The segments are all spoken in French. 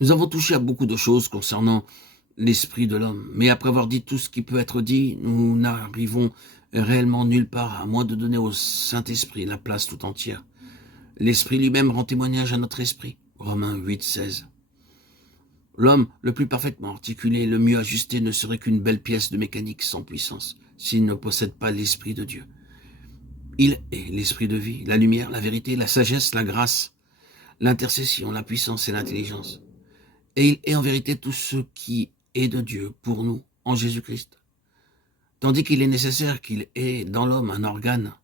Nous avons touché à beaucoup de choses concernant l'esprit de l'homme, mais après avoir dit tout ce qui peut être dit, nous n'arrivons réellement nulle part, à moins de donner au Saint-Esprit la place tout entière. L'Esprit lui-même rend témoignage à notre esprit. Romains 8, 16. L'homme le plus parfaitement articulé, le mieux ajusté, ne serait qu'une belle pièce de mécanique sans puissance, s'il ne possède pas l'Esprit de Dieu. Il est l'Esprit de vie, la lumière, la vérité, la sagesse, la grâce, l'intercession, la puissance et l'intelligence. Et il est en vérité tout ce qui est de Dieu pour nous en Jésus-Christ. Tandis qu'il est nécessaire qu'il ait dans l'homme un organe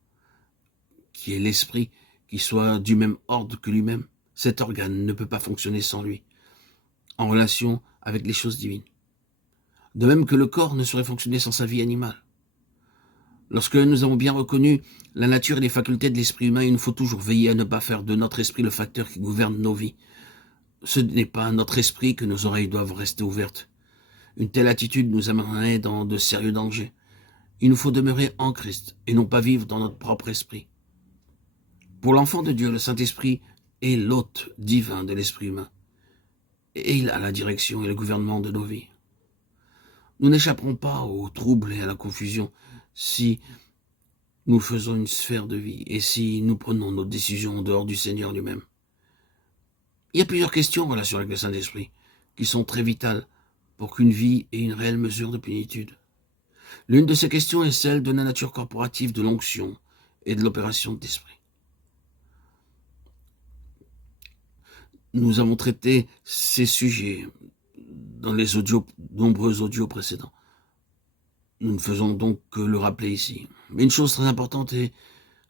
qui est l'esprit, qui soit du même ordre que lui-même, cet organe ne peut pas fonctionner sans lui, en relation avec les choses divines. De même que le corps ne saurait fonctionner sans sa vie animale. Lorsque nous avons bien reconnu la nature et les facultés de l'esprit humain, il nous faut toujours veiller à ne pas faire de notre esprit le facteur qui gouverne nos vies. Ce n'est pas à notre esprit que nos oreilles doivent rester ouvertes. Une telle attitude nous amènerait dans de sérieux dangers. Il nous faut demeurer en Christ et non pas vivre dans notre propre esprit. Pour l'enfant de Dieu, le Saint-Esprit est l'hôte divin de l'esprit humain. Et il a la direction et le gouvernement de nos vies. Nous n'échapperons pas aux troubles et à la confusion si nous faisons une sphère de vie et si nous prenons nos décisions en dehors du Seigneur lui-même. Il y a plusieurs questions en relation avec le Saint-Esprit qui sont très vitales pour qu'une vie ait une réelle mesure de plénitude. L'une de ces questions est celle de la nature corporative de l'onction et de l'opération de l'esprit. Nous avons traité ces sujets dans les nombreux audios précédents. Nous ne faisons donc que le rappeler ici. Mais une chose très importante, et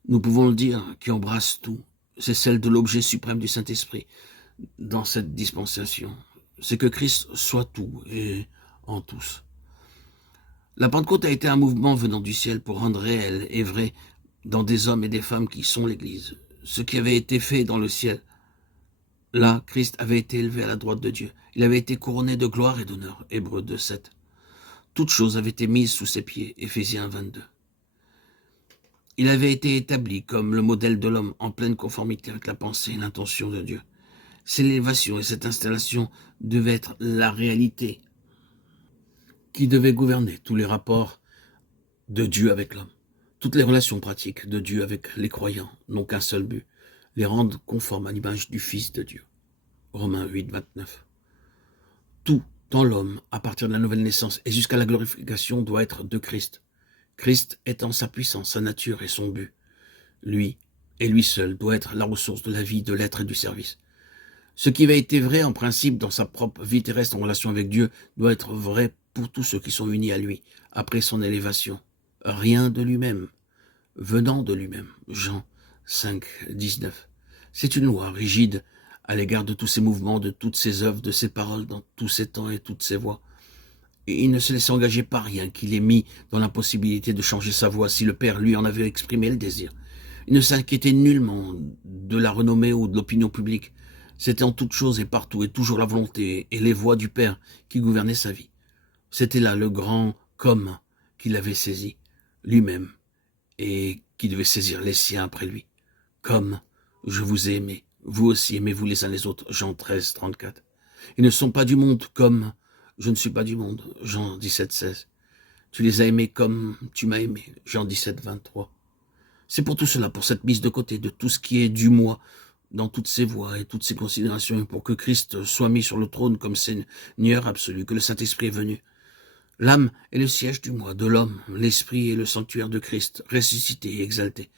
nous pouvons le dire, qui embrasse tout, c'est celle de l'objet suprême du Saint-Esprit dans cette dispensation. C'est que Christ soit tout et en tous. La Pentecôte a été un mouvement venant du ciel pour rendre réel et vrai dans des hommes et des femmes qui sont l'Église ce qui avait été fait dans le ciel. Là, Christ avait été élevé à la droite de Dieu. Il avait été couronné de gloire et d'honneur. Hébreux 2, 7. Toutes choses avaient été mises sous ses pieds. Éphésiens 22. Il avait été établi comme le modèle de l'homme en pleine conformité avec la pensée et l'intention de Dieu. Cette élévation et cette installation devaient être la réalité qui devait gouverner tous les rapports de Dieu avec l'homme. Toutes les relations pratiques de Dieu avec les croyants n'ont qu'un seul but, les rendre conformes à l'image du Fils de Dieu. Romains 8, 29. Tout dans l'homme, à partir de la nouvelle naissance et jusqu'à la glorification, doit être de Christ. Christ étant sa puissance, sa nature et son but. Lui, et lui seul, doit être la ressource de la vie, de l'être et du service. Ce qui avait été vrai en principe dans sa propre vie terrestre en relation avec Dieu doit être vrai pour tous ceux qui sont unis à lui, après son élévation. Rien de lui-même, venant de lui-même. Jean 5, 19. C'est une loi rigide à l'égard de tous ses mouvements, de toutes ses œuvres, de ses paroles, dans tous ses temps et toutes ses voies. Et il ne se laissait engager par rien qu'il ait mis dans l'impossibilité de changer sa voix si le Père lui en avait exprimé le désir. Il ne s'inquiétait nullement de la renommée ou de l'opinion publique. C'était en toutes choses et partout et toujours la volonté et les voies du Père qui gouvernaient sa vie. C'était là le grand comme qu'il avait saisi lui-même et qui devait saisir les siens après lui. Comme je vous ai aimé, vous aussi aimez-vous les uns les autres. Jean 13, 34. Ils ne sont pas du monde comme je ne suis pas du monde. Jean 17, 16. Tu les as aimés comme tu m'as aimé. Jean 17, 23. C'est pour tout cela, pour cette mise de côté de tout ce qui est du moi, dans toutes ses voies et toutes ses considérations, et pour que Christ soit mis sur le trône comme Seigneur absolu, que le Saint-Esprit est venu. L'âme est le siège du moi, de l'homme, l'esprit est le sanctuaire de Christ, ressuscité et exalté.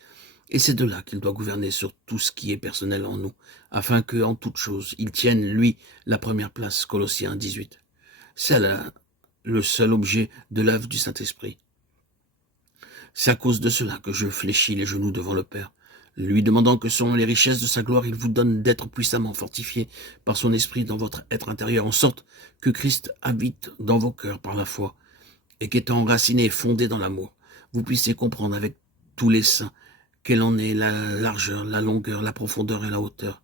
Et c'est de là qu'il doit gouverner sur tout ce qui est personnel en nous, afin que, en toute chose, il tienne, lui, la première place. Colossiens 18. C'est là le seul objet de l'œuvre du Saint-Esprit. C'est à cause de cela que je fléchis les genoux devant le Père, lui demandant que selon les richesses de sa gloire, il vous donne d'être puissamment fortifié par son esprit dans votre être intérieur, en sorte que Christ habite dans vos cœurs par la foi, et qu'étant enraciné et fondé dans l'amour, vous puissiez comprendre avec tous les saints quelle en est la largeur, la longueur, la profondeur et la hauteur,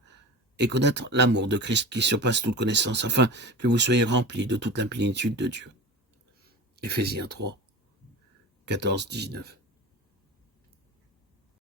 et connaître l'amour de Christ qui surpasse toute connaissance, afin que vous soyez remplis de toute la plénitude de Dieu. Éphésiens 3, 14, 19.